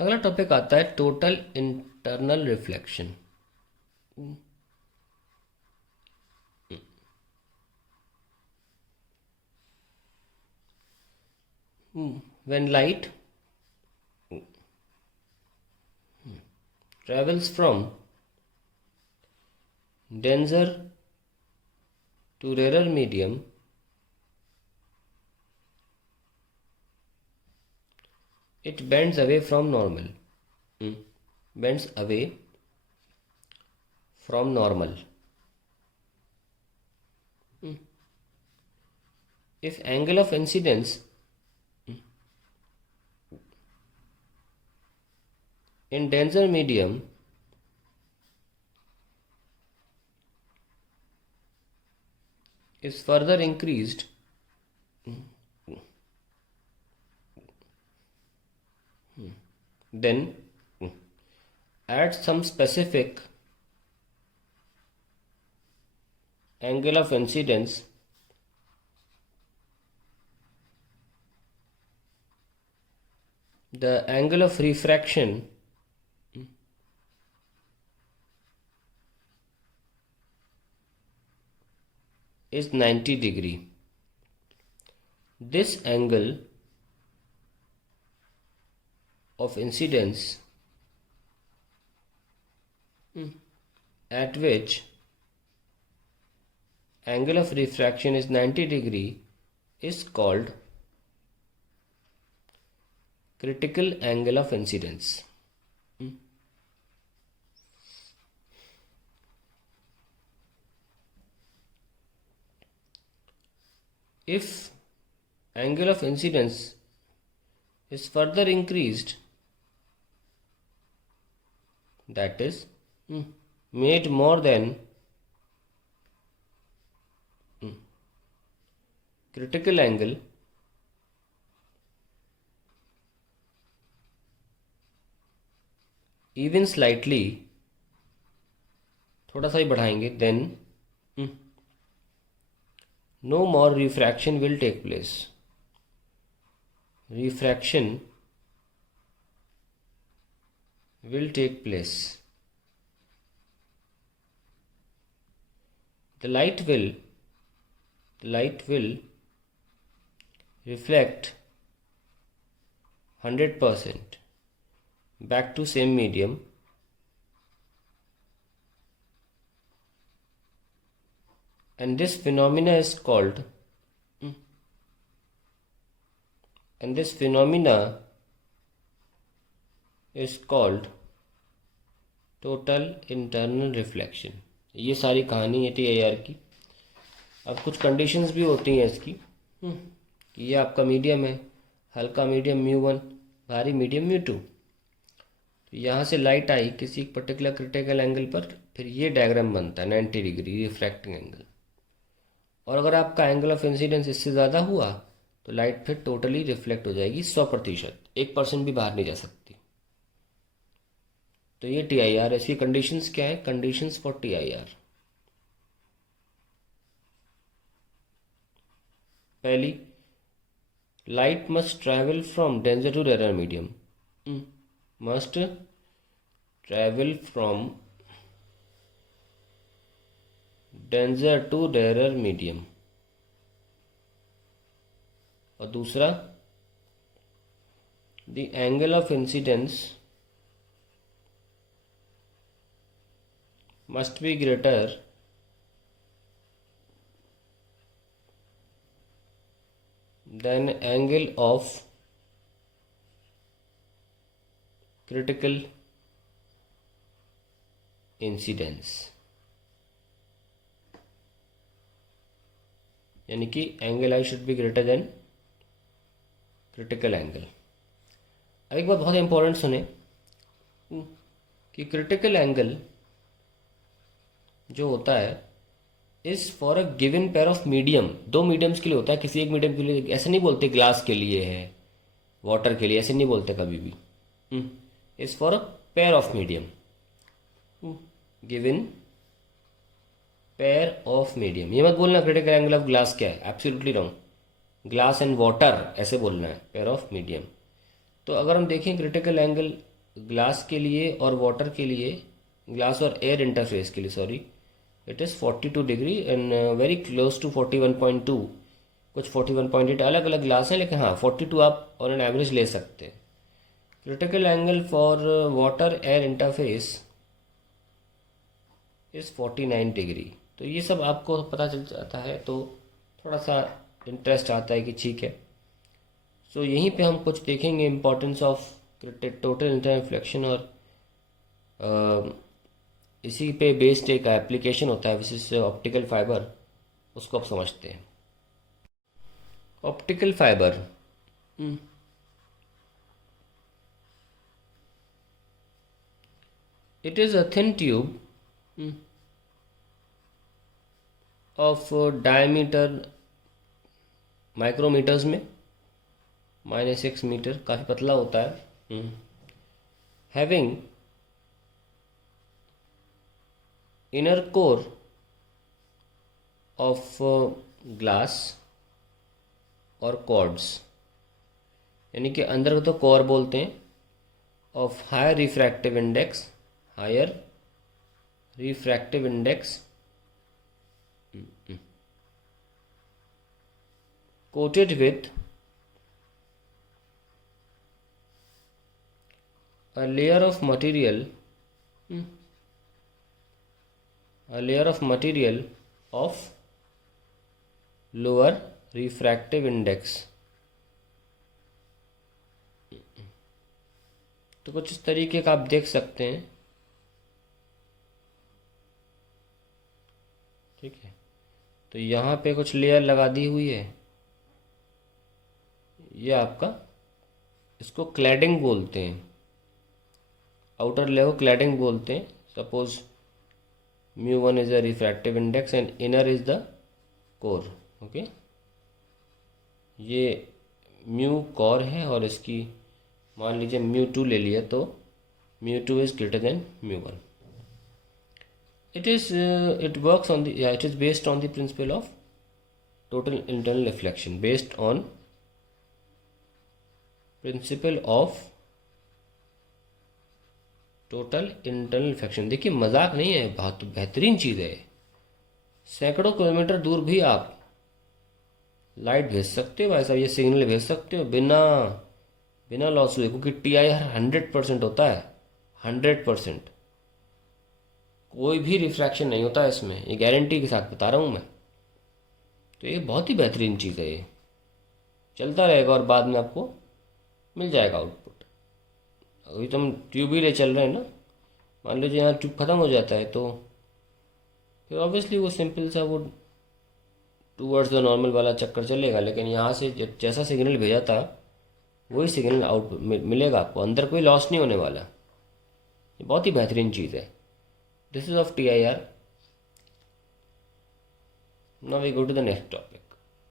अगला टॉपिक आता है total internal reflection. When light travels from denser to rarer medium, it bends away from normal. Bends away from normal. If angle of incidence in denser medium is further increased, then at some specific angle of incidence the angle of refraction is 90 degree. This angle of incidence at which angle of refraction is 90 degree is called critical angle of incidence. If angle of incidence is further increased, that is made more than critical angle, even slightly, थोड़ा सा ही बढ़ाएंगे, then no more refraction will take place. Refraction will take place. The light will reflect 100% back to same medium, and this phenomena is called total internal reflection. ये सारी कहानी है TIR की। अब कुछ कंडीशंस भी होती हैं इसकी कि ये आपका मीडियम है, हल्का मीडियम μ1, भारी मीडियम μ2। तो यहाँ से लाइट आई किसी पर्टिकुलर क्रिटिकल एंगल पर, फिर ये डायग्राम बनता है 90 डिग्री रिफ्रैक्टिंग एंगल। और अगर आपका एंगल ऑफ इंसिडेंस इससे ज़्यादा हुआ तो लाइट फिर टोटली रिफ्लेक्ट हो जाएगी 100%, 1% भी बाहर नहीं जा सकती। तो ये TIR है। इसकी कंडीशंस क्या है? कंडीशंस फॉर TIR, पहली, light must travel from denser to rarer medium, must travel from denser to rarer medium. और दूसरा, the angle of incidence must be greater than angle of critical incidence, यानी कि angle I should be greater than critical angle. अब एक बात बहुत important सुने कि क्रिटिकल एंगल जो होता है is for a given pair of medium. दो मीडियम्स के लिए होता है, किसी एक मीडियम के लिए ऐसे नहीं बोलते ग्लास के लिए है, वाटर के लिए, ऐसे नहीं बोलते कभी भी। Is for a pair of medium, given pair of medium. ये मत बोलना क्रिटिकल एंगल ऑफ ग्लास क्या है, absolutely wrong. Glass and water ऐसे बोलना है, पेयर ऑफ मीडियम। तो अगर हम देखें क्रिटिकल एंगल ग्लास के लिए और वाटर के लिए, ग्लास और एयर इंटरफेस के लिए sorry, it is 42 degree and very close to 41.2, कुछ 41.8 अलग अलग ग्लास हैं, लेकिन हाँ 42 आप ऑन एन एवरेज ले सकते हैं। Critical angle for water air interface is 49 degree. तो ये सब आपको पता चल जाता है तो थोड़ा सा इंटरेस्ट आता है कि ठीक है। सो यहीं पे हम कुछ देखेंगे importance of total internal reflection, और इसी पे बेस्ड एक एप्लीकेशन होता है विशेष ऑप्टिकल फाइबर, उसको आप समझते हैं। Optical fibre it is a thin tube of diameter micrometres में -6 मीटर, काफ़ी पतला होता है। Having inner core of glass और कॉर्ड्स, यानी कि अंदर को तो कोर बोलते हैं, of higher refractive index, higher refractive index, coated with a layer of material, of lower refractive index। तो कुछ इस तरीके का आप देख सकते हैं, ठीक है। तो यहाँ पे कुछ लेयर लगा दी हुई है, ये आपका, इसको क्लैडिंग बोलते हैं, आउटर लेयर को क्लैडिंग बोलते हैं। Suppose μ1 is a refractive index and inner is the core, okay. ये म्यू कोर है और इसकी मान लीजिए μ2 ले लिया, तो μ2 is greater than μ1। it works on the, it is based on the principle of total internal reflection, based on principle of total internal reflection. देखिए मजाक नहीं है, बहुत बेहतरीन चीज़ है। सैकड़ों किलोमीटर दूर भी आप लाइट भेज सकते हो भाई साहब, ये सिग्नल भेज सकते हो बिना लॉस हुए, क्योंकि TIR 100% होता है, 100%। कोई भी रिफ्रैक्शन नहीं होता इसमें, ये गारंटी के साथ बता रहा हूँ मैं। तो ये बहुत ही बेहतरीन चीज़ है, ये चलता रहेगा और बाद में आपको मिल जाएगा आउटपुट। अभी तो हम ट्यूब ही ले चल रहे हैं ना, मान लीजिए यहाँ ट्यूब ख़त्म हो जाता है तो फिर ऑब्वियसली वो सिंपल सा वो टूवर्ड्स द नॉर्मल वाला चक्कर चलेगा, लेकिन यहाँ से जैसा सिग्नल भेजा था वही सिग्नल आउटपुट मिलेगा आपको, अंदर कोई लॉस नहीं होने वाला। ये बहुत ही बेहतरीन चीज़ है। This is of TIR। Now we go to the next topic.